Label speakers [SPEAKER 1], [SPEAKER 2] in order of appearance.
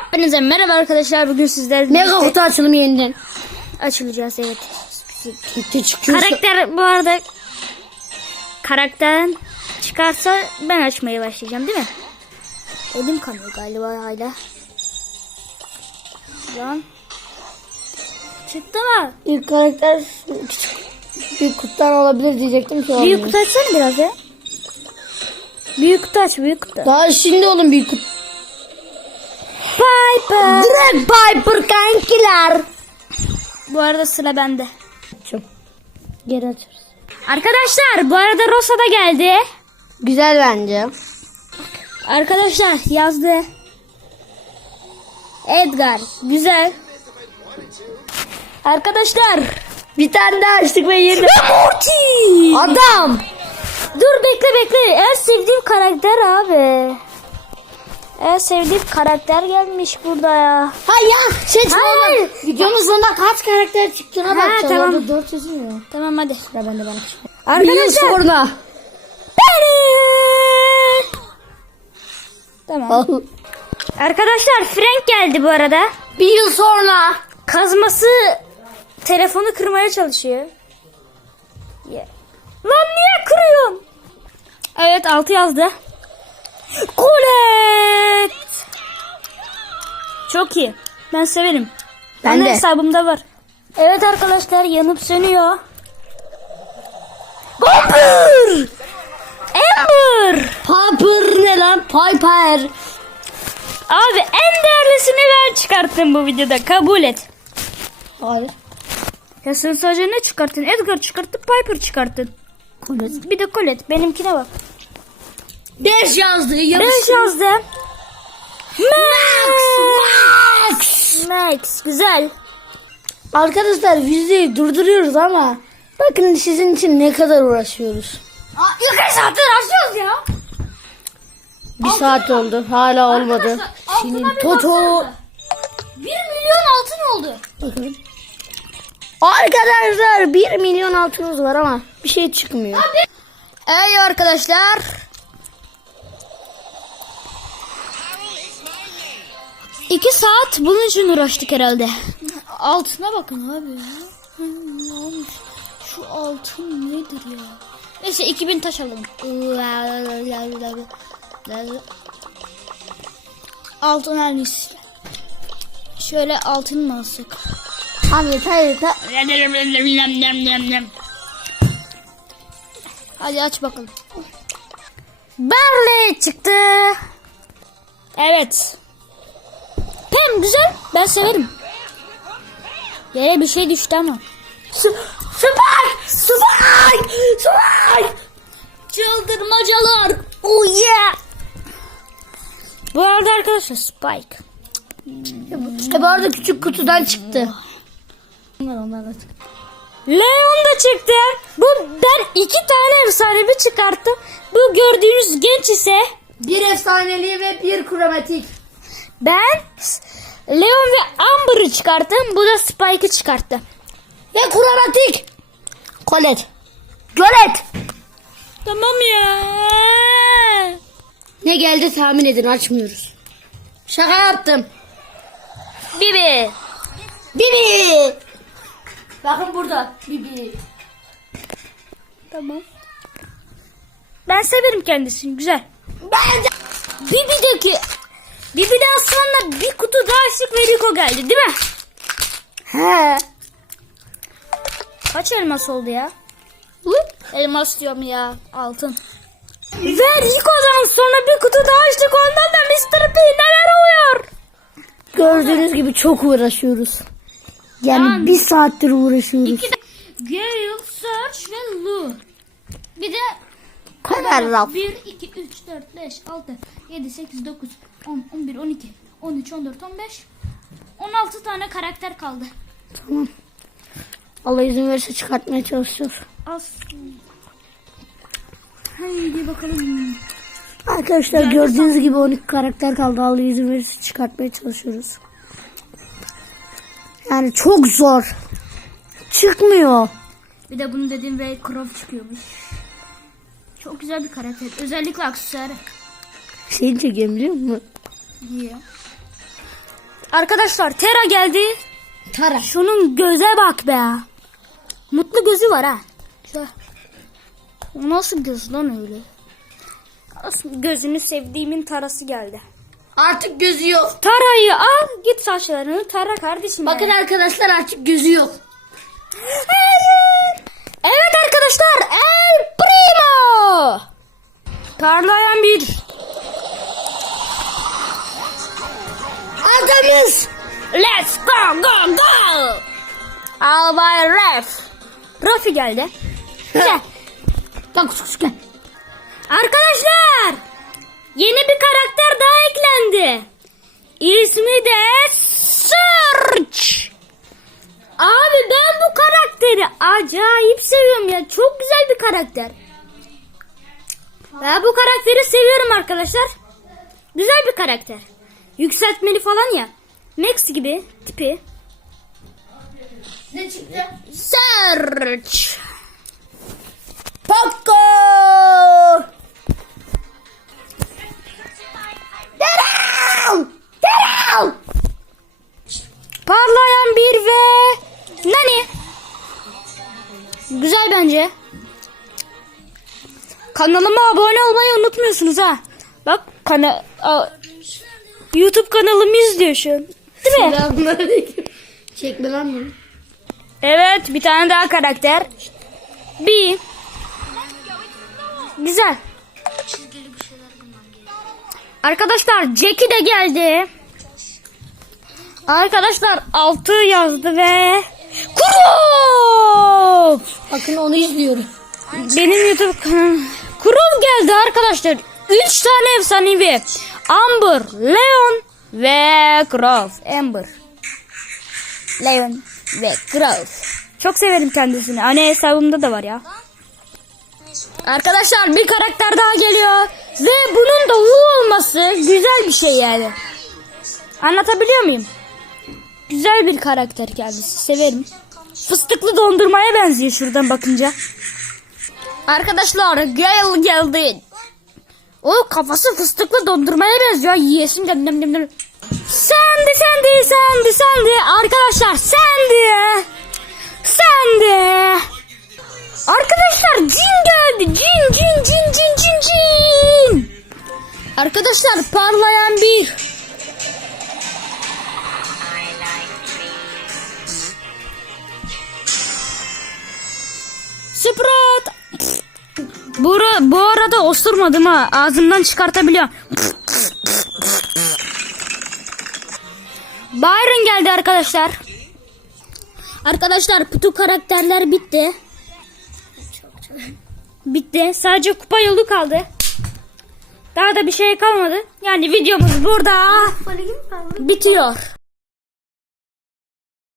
[SPEAKER 1] Hepinize merhaba arkadaşlar. Bugün sizlerle
[SPEAKER 2] Mega kutu açılımı yeniden.
[SPEAKER 1] açılacağız evet.
[SPEAKER 2] Gitti.
[SPEAKER 1] Karakter bu arada karakterin çıkarsa ben açmaya başlayacağım değil mi? Elim kanıyor galiba hala. Lan. Çıktı mı?
[SPEAKER 2] İlk karakter küçük bir kutudan olabilir diyecektim ki
[SPEAKER 1] Büyük kutu açsana biraz ya. Büyük kutu aç büyük kutu.
[SPEAKER 2] Daha şimdi oğlum büyük kutu.
[SPEAKER 1] Piper.
[SPEAKER 2] Direkt Piper kankiler.
[SPEAKER 1] Bu arada sıra bende.
[SPEAKER 2] Çok. Geri açarız.
[SPEAKER 1] Arkadaşlar bu arada Rosa da geldi.
[SPEAKER 2] Güzel bence.
[SPEAKER 1] Arkadaşlar yazdı. Edgar güzel. Arkadaşlar.
[SPEAKER 2] Bir tane daha açtık ve yeni.
[SPEAKER 1] Morty.
[SPEAKER 2] Adam.
[SPEAKER 1] Dur bekle bekle. En sevdiğim karakter abi. En sevdiğim karakter gelmiş burada ya.
[SPEAKER 2] Ha ya seçme
[SPEAKER 1] Hayır.
[SPEAKER 2] oğlum. Videonun sonunda kaç karakter çıktığına
[SPEAKER 1] Ha,
[SPEAKER 2] bakacağız.
[SPEAKER 1] tamam.
[SPEAKER 2] Orada dört yazıyor.
[SPEAKER 1] Tamam hadi.
[SPEAKER 2] Sıra bende bana.
[SPEAKER 1] Arkadaşlar.
[SPEAKER 2] Bir yıl sonra.
[SPEAKER 1] Tamam. Arkadaşlar Frank geldi bu arada.
[SPEAKER 2] bir yıl sonra.
[SPEAKER 1] Kazması telefonu kırmaya çalışıyor. Ya. Lan niye kırıyorsun? Evet altı yazdı. Colette. Çok iyi. Ben severim.
[SPEAKER 2] Ben
[SPEAKER 1] Ana
[SPEAKER 2] de.
[SPEAKER 1] hesabımda var. Evet arkadaşlar yanıp sönüyor. Amber. Amber.
[SPEAKER 2] Piper ne lan? Piper.
[SPEAKER 1] Abi en değerlisini ben çıkarttım bu videoda. Kabul et.
[SPEAKER 2] Hayır.
[SPEAKER 1] Ya sen sadece ne çıkarttın? Edgar çıkarttın, Piper çıkarttın.
[SPEAKER 2] Colette.
[SPEAKER 1] Bir de Colette. Benimkine bak.
[SPEAKER 2] 5 yazdı.
[SPEAKER 1] Ben yazdım.
[SPEAKER 2] Max.
[SPEAKER 1] Max. Güzel.
[SPEAKER 2] Arkadaşlar videoyu durduruyoruz ama bakın sizin için ne kadar uğraşıyoruz.
[SPEAKER 1] Yukarı saattir açıyoruz ya.
[SPEAKER 2] Bir saat oldu. Hala olmadı. Şimdi Toto.
[SPEAKER 1] 1 milyon altın oldu.
[SPEAKER 2] Arkadaşlar 1 milyon altınız var ama bir şey çıkmıyor.
[SPEAKER 1] Evet arkadaşlar. İki saat bunun için uğraştık herhalde. Altına bakın abi ya. Ne olmuş? Şu altın nedir ya? Neyse 2000 taş alalım. Altın her neyse. Şöyle altın mı alsak?
[SPEAKER 2] Tamam yeter yeter.
[SPEAKER 1] Hadi aç bakalım. Barley çıktı. Evet. Pem güzel. Ben severim. Yere bir şey düştü ama.
[SPEAKER 2] Süper! Süper! Süper!
[SPEAKER 1] Çıldırmacalar. Oh yeah. Bu arada arkadaşlar Spike.
[SPEAKER 2] E bu arada küçük kutudan çıktı. Onlar onlar da çıktı.
[SPEAKER 1] Leon da çıktı. Bu ben iki tane efsanevi çıkarttım. Bu gördüğünüz genç ise
[SPEAKER 2] Bir efsaneli ve bir kromatik.
[SPEAKER 1] Ben Leon ve Amber'ı çıkarttım. Bu da Spike'ı çıkarttı.
[SPEAKER 2] Ve kromatik. Colette. Colette.
[SPEAKER 1] Tamam ya.
[SPEAKER 2] Ne geldi tahmin edin açmıyoruz. Şaka yaptım.
[SPEAKER 1] Bibi.
[SPEAKER 2] Bibi. Bakın burada. Bibi.
[SPEAKER 1] Tamam. Ben severim kendisini. Güzel.
[SPEAKER 2] Bence.
[SPEAKER 1] Bibi'deki Bibi'den sonra bir kutu daha şık ve Rico geldi değil mi?
[SPEAKER 2] He.
[SPEAKER 1] Kaç elmas oldu ya? Elmas diyorum ya. Altın. Ve Rico'dan sonra bir kutu daha açtık. Ondan da Mr. P neler oluyor?
[SPEAKER 2] Gördüğünüz gibi çok uğraşıyoruz. Yani
[SPEAKER 1] Tamam.
[SPEAKER 2] bir saattir uğraşıyoruz.
[SPEAKER 1] İki de Gale, Search ve Lu. Bir de
[SPEAKER 2] Kadar raf.
[SPEAKER 1] 1, 2, 3, 4, 5, 6, 7, 8, 9, 10, 11, 12, 13, 14, 15, 16 tane karakter kaldı.
[SPEAKER 2] Tamam. Allah izin verirse çıkartmaya çalışacağız.
[SPEAKER 1] Az. Haydi bakalım.
[SPEAKER 2] Arkadaşlar gördüğünüz gibi 12 karakter kaldı. Allah izin verirse çıkartmaya çalışıyoruz. Yani çok zor. Çıkmıyor.
[SPEAKER 1] Bir de bunu dedim ve Crow çıkıyormuş. Çok güzel bir karakter. Özellikle aksesuarı.
[SPEAKER 2] Şey çekeyim biliyor musun?
[SPEAKER 1] Niye? Arkadaşlar Tera geldi.
[SPEAKER 2] Tara.
[SPEAKER 1] Şunun göze bak be. Mutlu gözü var ha. Şu. O nasıl göz lan öyle? Aslında gözünü sevdiğimin tarası geldi.
[SPEAKER 2] Artık gözü yok.
[SPEAKER 1] Tarayı al git saçlarını tara kardeşim.
[SPEAKER 2] Bakın
[SPEAKER 1] ya.
[SPEAKER 2] arkadaşlar artık gözü yok.
[SPEAKER 1] Hayır. Evet arkadaşlar El Primo. Parlayan bir.
[SPEAKER 2] Adamız.
[SPEAKER 1] Let's go go go. Albay Ref. Rafi geldi. Güzel.
[SPEAKER 2] Bak küçük küçük.
[SPEAKER 1] Arkadaşlar yeni bir karakter daha eklendi. İsmi de Search. Abi ben bu karakteri acayip seviyorum ya. Çok güzel bir karakter. Ben bu karakteri seviyorum arkadaşlar. Güzel bir karakter. Yükseltmeli falan ya. Max gibi tipi.
[SPEAKER 2] Ne çıktı?
[SPEAKER 1] Search.
[SPEAKER 2] Poco. Teral. Teral.
[SPEAKER 1] Parlayan bir ve Nani. Güzel bence. Kanalıma abone olmayı unutmuyorsunuz ha. Bak kana YouTube kanalımı izliyor şu an. Değil mi?
[SPEAKER 2] Selamünaleyküm. Çekme lan bunu.
[SPEAKER 1] Evet bir tane daha karakter. Bir. Güzel. Arkadaşlar Jackie de geldi. Arkadaşlar altı yazdı ve Kurov.
[SPEAKER 2] Bakın onu izliyorum.
[SPEAKER 1] Benim YouTube kanalım. Kurov geldi arkadaşlar. Üç tane efsanevi. Amber, Leon ve Crow. Amber, Leon ve Crow. Çok severim kendisini. Anne hesabımda da var ya. Arkadaşlar bir karakter daha geliyor. Ve bunun da U olması güzel bir şey yani. Anlatabiliyor muyum? Güzel bir karakter kendisi. Severim. Fıstıklı dondurmaya benziyor şuradan bakınca. Arkadaşlar gel geldi. O kafası fıstıklı dondurmaya benziyor. Yiyesim dem dem dem dem. Sendi sendi sendi sendi. Arkadaşlar sendi. Sendi. Arkadaşlar cin geldi. Cin cin cin cin cin cin. Arkadaşlar parlayan bir. Sprite. Bu, bu arada osturmadım ha. Ağzımdan çıkartabiliyorum. Byron geldi arkadaşlar. Arkadaşlar putu karakterler bitti. Bitti. Sadece kupa yolu kaldı. Daha da bir şey kalmadı. Yani videomuz burada bitiyor.